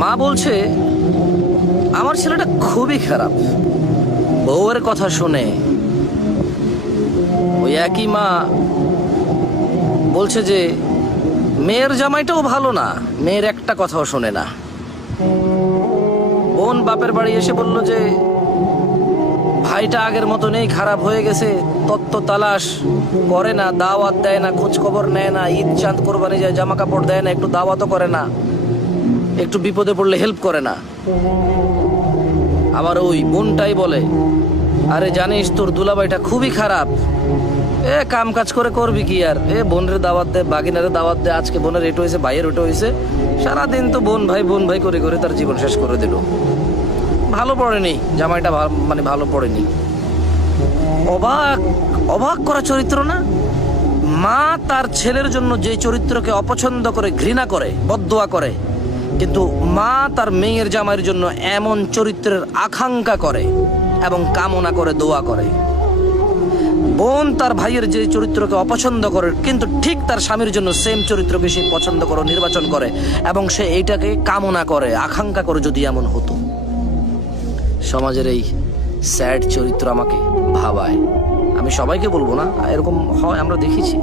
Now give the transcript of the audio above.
মা বলছে আমার ছেলেটা খুবই খারাপ। বউয়ের কথা শুনে ওই একই মা বলছে যে মেয়ের জামাইটাও ভালো না, মেয়ের একটা কথাও শোনে না। বোন বাপের বাড়ি এসে বলল যে ভাইটা আগের মতো নেই, খারাপ হয়ে গেছে, তত্ত্ব তালাশ করে না, দাওয়াত দেয় না, খোঁজ খবর নেয় না, ঈদ চাঁদ কোরবানি যায় জামা কাপড় দেয় না, একটু দাওয়াতও করে না, একটু বিপদে পড়লে হেল্প করে না। আবার ওই বোনটাই বলে আরে জানিস তোর দুলাভাইটা খুবই খারাপ, কাম কাজ করে করবি কি আর, বোনের দাওয়াত দে, বাগিনারে দাওয়াত দে, আজকে বোনের এটো হয়েছে, ভাইয়ের ওটো হয়েছে, সারাদিন তো বোন ভাই করে করে তার জীবন শেষ করে দিল। ভালো পড়েনি জামাইটা, মানে ভালো পড়েনি। অবাক অবাক করা চরিত্র না? মা তার ছেলের জন্য যে চরিত্রকে অপছন্দ করে, ঘৃণা করে, বদদোয়া করে, কিন্তু মা তার মেয়ের জামাইয়ের জন্য এমন চরিত্রের আকাঙ্ক্ষা করে এবং কামনা করে, দোয়া করে। বোন তার ভাইয়ের যে চরিত্রকে অপছন্দ করে, কিন্তু ঠিক তার স্বামীর জন্য সেম চরিত্রকে সে পছন্দ করে, নির্বাচন করে এবং সে এইটাকে কামনা করে, আকাঙ্ক্ষা করে যদি এমন হতো। সমাজের এই স্যাড চরিত্র আমাকে ভাবায়। আমি সবাইকে বলবো না, এরকম হয়, আমরা দেখেছি।